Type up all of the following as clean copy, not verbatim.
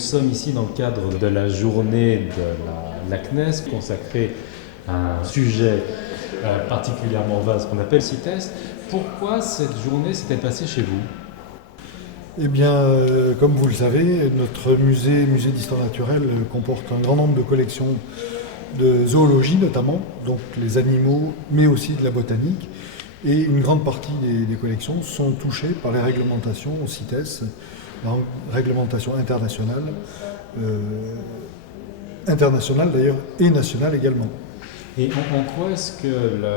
sommes ici dans le cadre de la journée de la CNES consacrée à un sujet particulièrement vaste qu'on appelle CITES. Pourquoi cette journée s'est-elle passée chez vous ? Eh bien, comme vous le savez, notre musée d'histoire naturelle comporte un grand nombre de collections de zoologie notamment, donc les animaux, mais aussi de la botanique. Et une grande partie des collections sont touchées par les réglementations CITES, la réglementation internationale d'ailleurs, et nationale également. Et en quoi est-ce que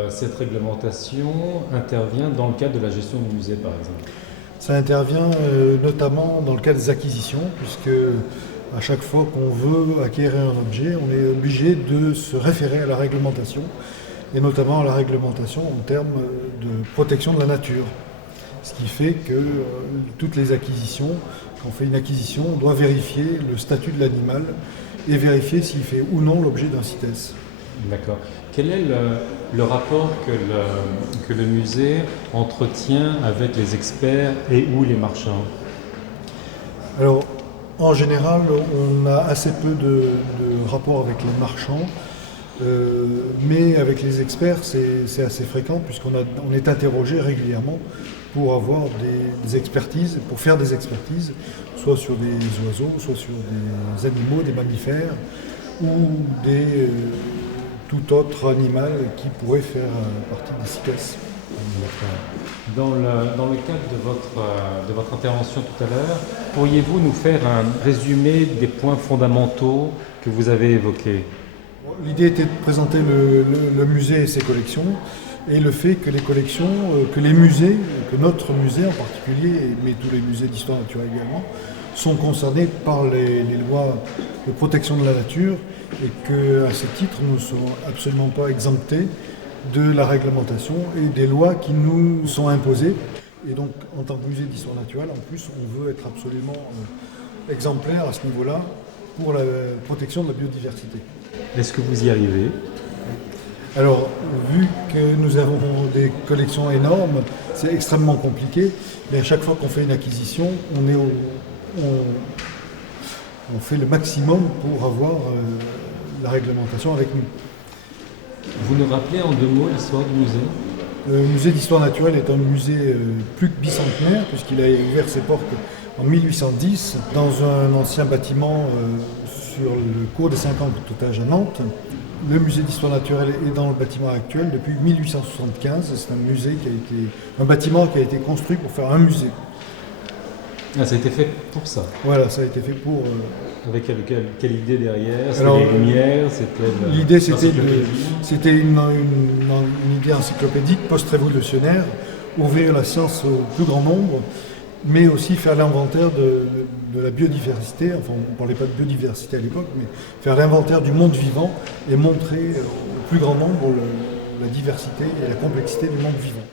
cette réglementation intervient dans le cadre de la gestion du musée, par exemple ? Ça intervient notamment dans le cas des acquisitions, puisque à chaque fois qu'on veut acquérir un objet, on est obligé de se référer à la réglementation, et notamment à la réglementation en termes de protection de la nature. Ce qui fait que toutes les acquisitions, quand on fait une acquisition, on doit vérifier le statut de l'animal et vérifier s'il fait ou non l'objet d'un CITES. D'accord. Quel est le rapport que le musée entretient avec les experts et ou les marchands ? Alors, en général, on a assez peu de rapports avec les marchands, mais avec les experts, c'est assez fréquent puisqu'on est interrogé régulièrement pour avoir des expertises, pour faire des expertises, soit sur des oiseaux, soit sur des animaux, des mammifères, ou tout autre animal qui pourrait faire partie des CITES. Dans le cadre de votre intervention tout à l'heure, pourriez-vous nous faire un résumé des points fondamentaux que vous avez évoqués ? L'idée était de présenter le musée et ses collections, et le fait que les collections, que les musées, que notre musée en particulier, mais tous les musées d'histoire naturelle également, sont concernés par les lois de protection de la nature et qu'à ce titre, nous ne sommes absolument pas exemptés de la réglementation et des lois qui nous sont imposées. Et donc, en tant que musée d'histoire naturelle, en plus, on veut être absolument exemplaire à ce niveau-là pour la protection de la biodiversité. Est-ce que vous y arrivez ? Alors, vu que nous avons des collections énormes, c'est extrêmement compliqué, mais à chaque fois qu'on fait une acquisition, on fait le maximum pour avoir la réglementation avec nous. Vous nous rappelez en 2 mots l'histoire du musée ? Le musée d'histoire naturelle est un musée plus que bicentenaire, puisqu'il a ouvert ses portes en 1810 dans un ancien bâtiment sur le cours des 50 Toutages à Nantes. Le musée d'histoire naturelle est dans le bâtiment actuel depuis 1875. C'est un bâtiment qui a été construit pour faire un musée. Ah, ça a été fait pour ça. Voilà, ça a été fait pour... Avec quelle idée derrière ? C'était les Lumières, l'idée c'était une idée encyclopédique, post-révolutionnaire, ouvrir la science au plus grand nombre, mais aussi faire l'inventaire de la biodiversité. Enfin, on ne parlait pas de biodiversité à l'époque, mais faire l'inventaire du monde vivant et montrer au plus grand nombre la diversité et la complexité du monde vivant.